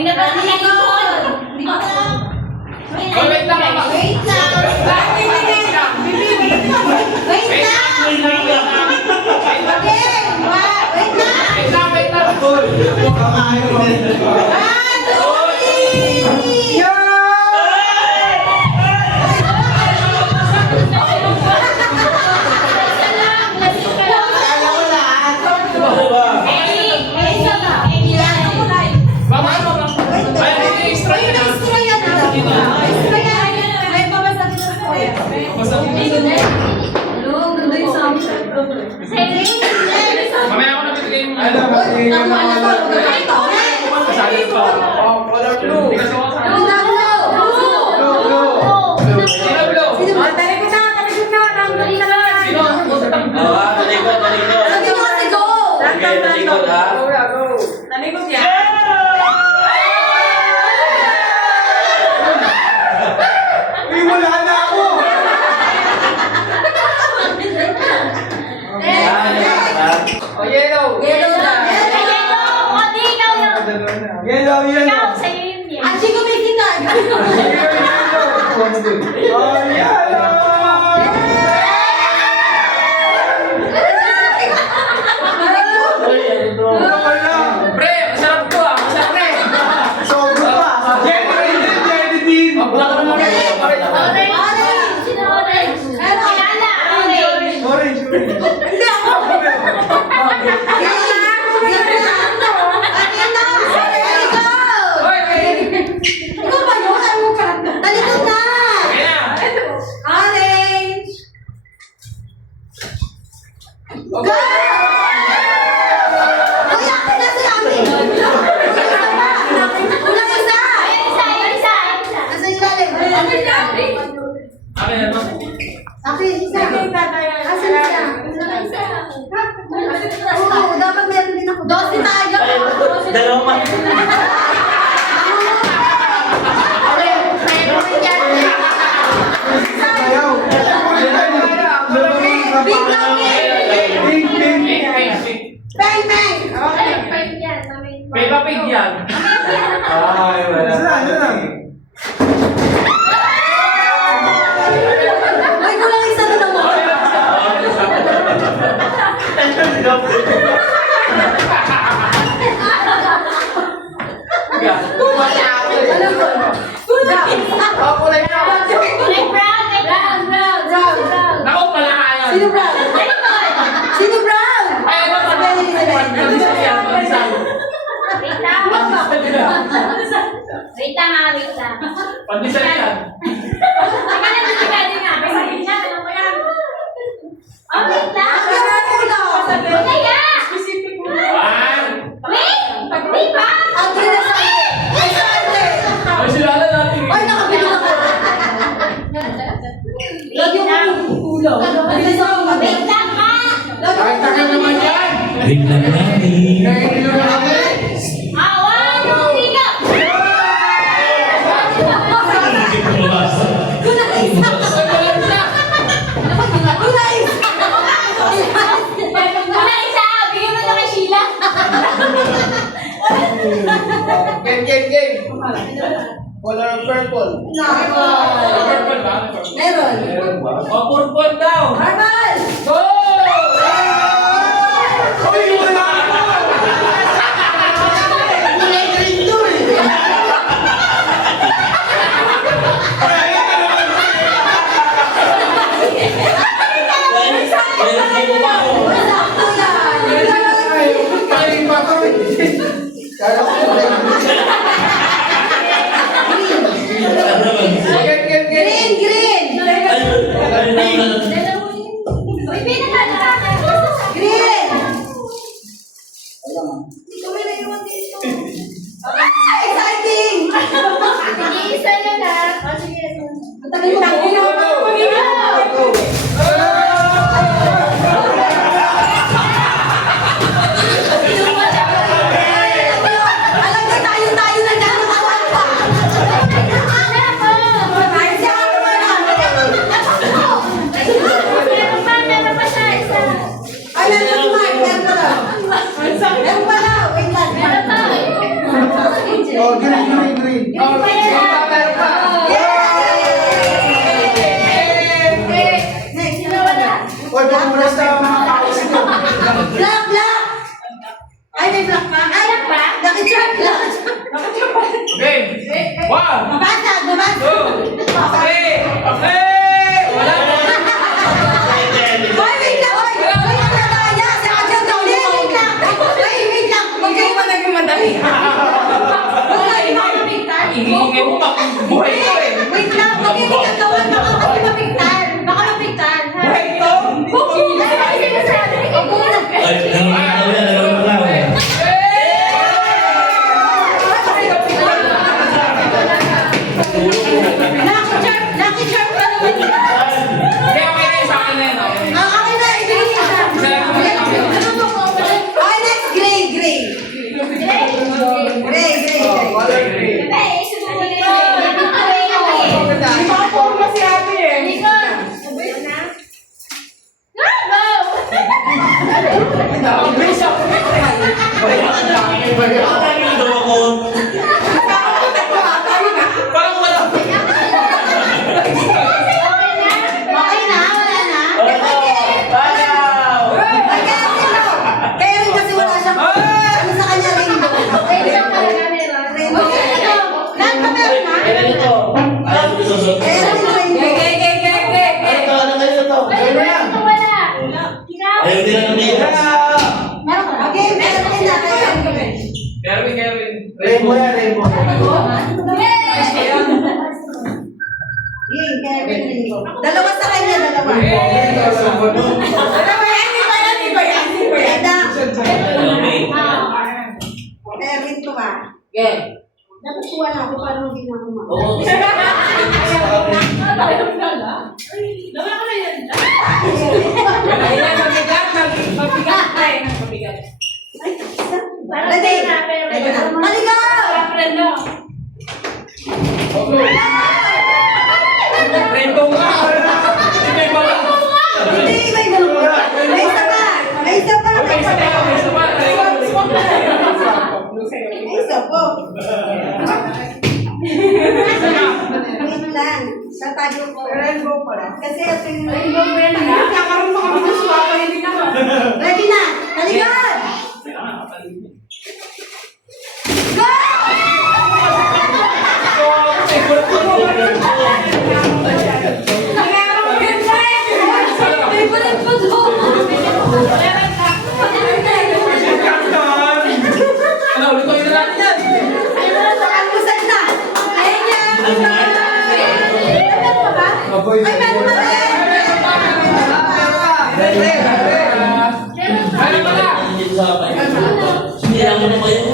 May napatalikod. Hindi ko alam. Wait lang. Wait lang. Wait lang. Wait lang. Mamaya ako nabibigay mo. Kasali pa. Color blue. Kasi ako sa Pre, masarap to ah. Masarap pre. Peppa Pig yan. Naku, pala kaya. Sino brown? Ay, ano pa? Pandesal yan, pandesal. Wait lang ah, wait lang. Pandesal yan. Oh, wait lang. Teka! Wait! Di ba? Ay, silala natin. Wait lang ka! Tagal naman yan. Tingnan namin. Awan! Tiga! Wala isa! Bigyan mo na kay Sheila! Game. Color purple. Purple ba? O, purple daw. Go! Green! Uy, pinaka Oh, green. Oh, Meron pa. Next, sino wala? Hoy, pagmulas na mga kaos nyo. Black! Ay, may black pa? Ay, pa? Lucky Charm! Game. One. Mabasag! Two. Three. Okay. Wala na. Hoy, wait lang! Hoy, nataya! Sa adyang daw! Wait lang! Wait lang! Huwag kayo pa naging madali. Hoy, makapigtan! Ingingay mo, makibuhay ko eh. Wait lang! Huwag kayo nagkagawan! Baka kasi mapigtan! Baka mapigtan! Buhay ito. Ay, ay, sinasabi. Huwag mo na! Ay, nalawang lang. Lucky Charm pa naman yun! Hindi, okay na yun sa akin na yun. Okay. Ang akin na, ibigay niya siya. Ay, next, gray. Color green. Ay, susunod mo. Nakaporma si ate eh. Likod. Go! Ang bilis ako. Daw ako. Parang wala. Okay na, wala na. Ay, kaya rin kasi wala siyang ano sa kanya rainbow. Rainbow. Lahat pa meron na. Kailan ito? Ayaw ko susot. Kaya rin rainbow. Ano kayo ito? Wala. Ikaw? Ayaw nila ng dito. Meron ka. Okay, meron din na. Kerwin. Rainbow yan, rainbow. Yay, kaya rin rainbow. Dalawa sa kanya, dalawa. Ganda. Kaya rin to ba? Dapat kuha na ako para hindi na ako Oo. Ready? Halika! Rainbow nga. Hindi may bala. Hindi, may dalawa. May isa pa. May isa pa. May isa pa. May isa pa. May isa po. Wait lang. Tatago ko. Rainbow pala. Kasi ito yung rainbow brand na. Kakaroon pa kami ng swapa. Ready na. Halika! Go! May balat pa doon. Ano, ulit ko yun natin yan. Almusal na. Ayan yan. Meron pa ba? Ay, meron pa rin. Meron pala. Hindi lang mo na kayo.